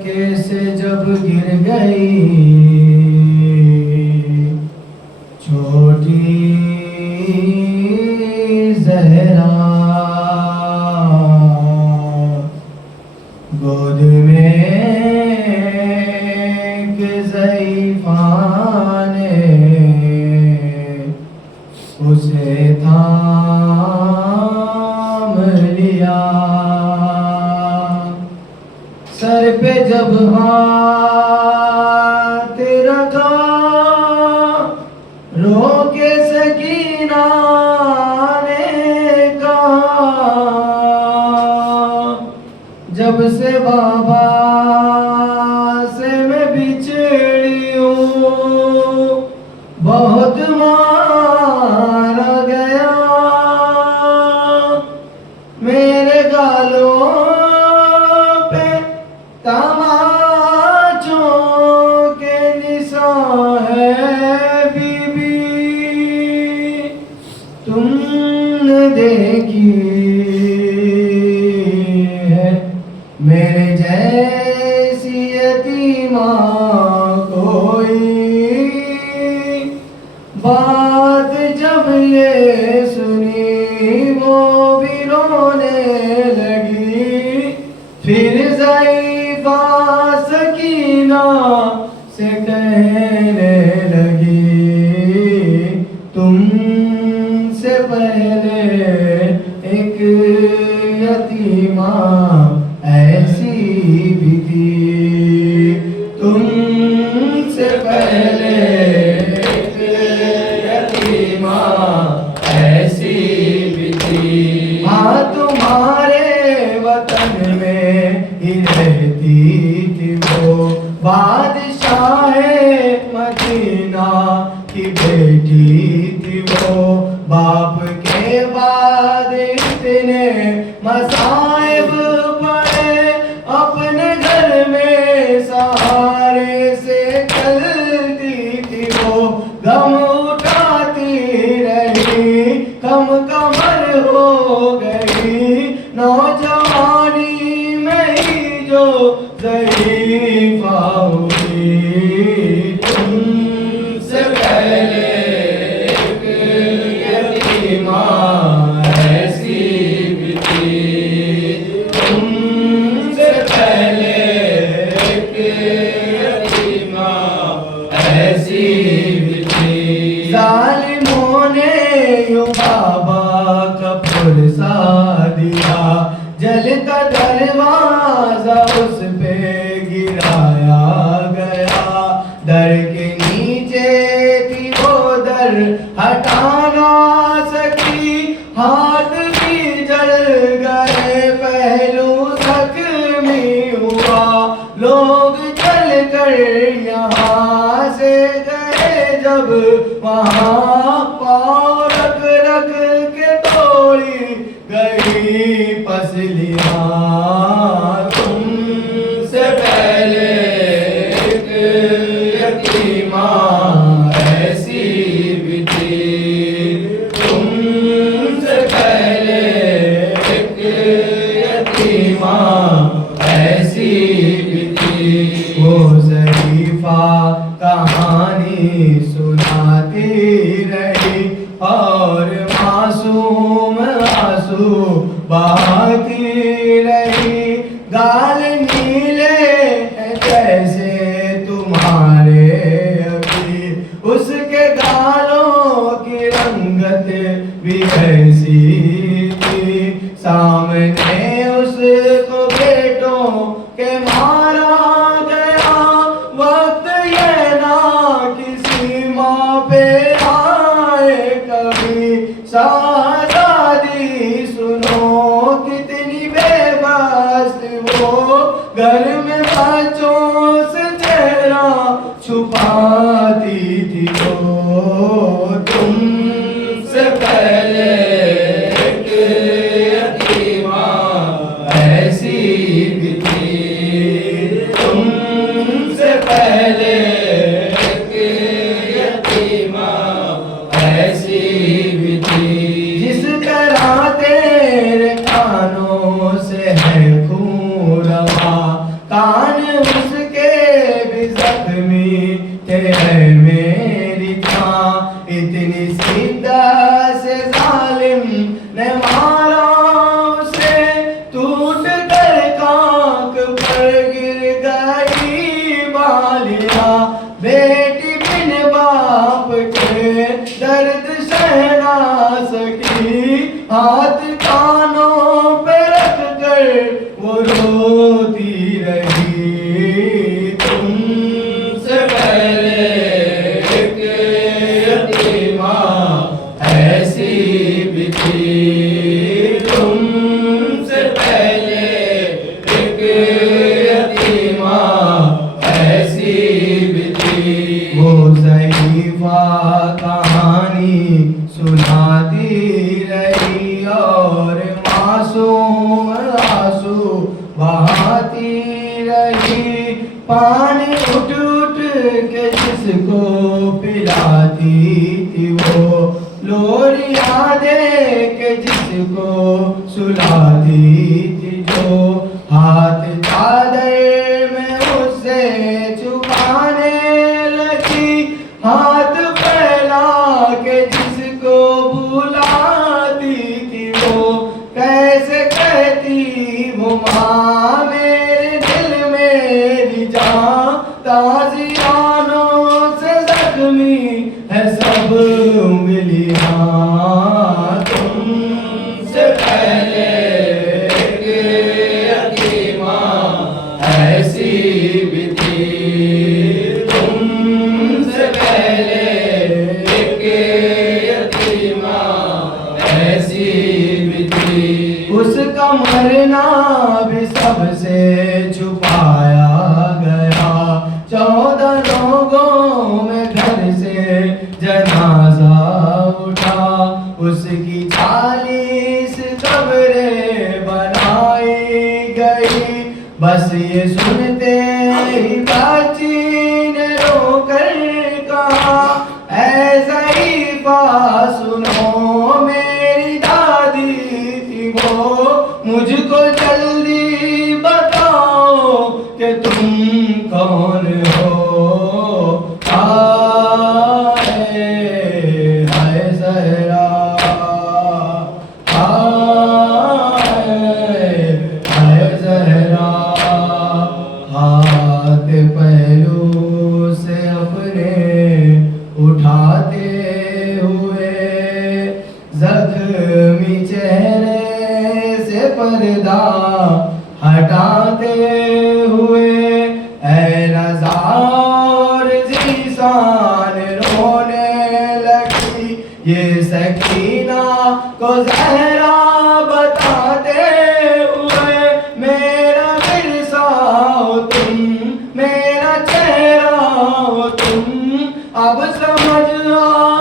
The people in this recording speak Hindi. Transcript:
कैसे जब गिर गई छोटी जहरा गोद में ज़ईफ़ा ने उसे थाम लिया। सर पे जब हाथ रखा रो के सकीना ने कहा, जब से बाबा से मैं बिछड़ी हूँ बहुत मारा गया। मेरे गालों तमाचों के निशान है बीबी, तुमने देखी है मेरे जैसी यतीमा कोई। बात जब ये सुनी वो भी रोने लगी। फिर ज़ईफ़ा सकीना से कहने लगी, तुमसे पहले एक यतीमा ऐसी भी थी। तुमसे पहले एक यतीमा ऐसी भी थी। हाँ, तुम्हारे वतन में ही रहती थी वो बादशाहे मदीना की बेटी थी वो। बाप के बाद इतने मसाइब पड़े अपने घर में सहारे से चलती थी वो। गम उठाती रही कम कमर हो गई नौजवानी में ही जो ज़ईफ़ा हुई। तुमसे पहले एक यतीमा ऐसी भी थी। तुमसे पहले एक यतीमा ऐसी भी थी। ज़ालिमों ने यूं बाबा का फुर्सा दिया, जलता दरवाजा उस पे गिराया गया। दर के नीचे थी वो दर हटा ना सकी, हाथ भी जल गए पहलू जख्मी हुआ। लोग चल कर यहाँ से गए जब वहाँ पाँव रख रख के तोड़ी गई पसलियाँ। तुमसे पहले एक यतीमा ऐसी भी थी। तुमसे पहले एक यतीमा ऐसी भी थी। वो ज़ईफ़ा कहानी सुनाती रही और मासूम आंसू बहाती रही। गाल नीले हैं जैसे तुम्हारे अभी, उसके गालों की रंगत भी ऐसी थी। सामने उसको बेटों के मारा गया। वक्त ये ना किसी माँ पे आए कभी। शाहज़ादी सुनो कितनी बेबस वो, घर में बच्चों से चेहरा छुपाती थी वो। तुमसे पहले एक यतीमा ऐसी भी थी। तुमसे पहले एक यतीमा ऐसी भी थी। जिस तरह तेरे कानों से है खून रवा, कान उसके भी जख्मी थे मेरी जान। इतनी शिद्दत से जालिम ने मारा उसे, टूट कर कांख पर गिर गई बालियां। बेटी बिन बाप के दर्द सह ना सकी, हाथ कानों पे रख कर वो रोती रही। तुमसे पहले एक यतीमा ऐसी भी थी, तुमसे पहले एक यतीमा ऐसी भी थी। वो ज़ईफ़ा कहानी सुनाती रही और मासूम आंसू बहाती रही। पानी उठ उठ के जिसको पिलाती थी वो, लोरियां दे के जिसको सुलाती थी जो। हाथ चादर में उसे छुपाने लगी, हाथ फैला के जिसको बुलाती थी वो। कैसे कहती वो माँ मेरे दिल मेरी जान, ताज़ियानों से जख्मी है सब उंगलियां। तुमसे पहले एक यतीमा ऐसी भी थी, तुमसे पहले एक यतीमा ऐसी भी थी। उसका मरना भी सबसे छुपाया गया, 14 लोगों में घर से जनाजा उठा। उसकी 40 कब्रें बनाई गई। बस ये सुनते ही बाची ने रोकर कहा, ऐ ज़ईफ़ा सुनो मेरी दादी थी वो, मुझको जल्दी बताओ कि तुम कौन हो। हाय हाय ज़हरा, हाय हाय ज़हरा। हाथ पहलू से अपने उठाते हुए, जख्मी चेहरे से पर्दा हटाते हुए, ऐ रज़ा और ज़ीशान रोने लगी। ये सकीना को ज़हरा बताते हुए, मेरा विरसा हो तुम, मेरा चेहरा हो तुम। अब समझ आ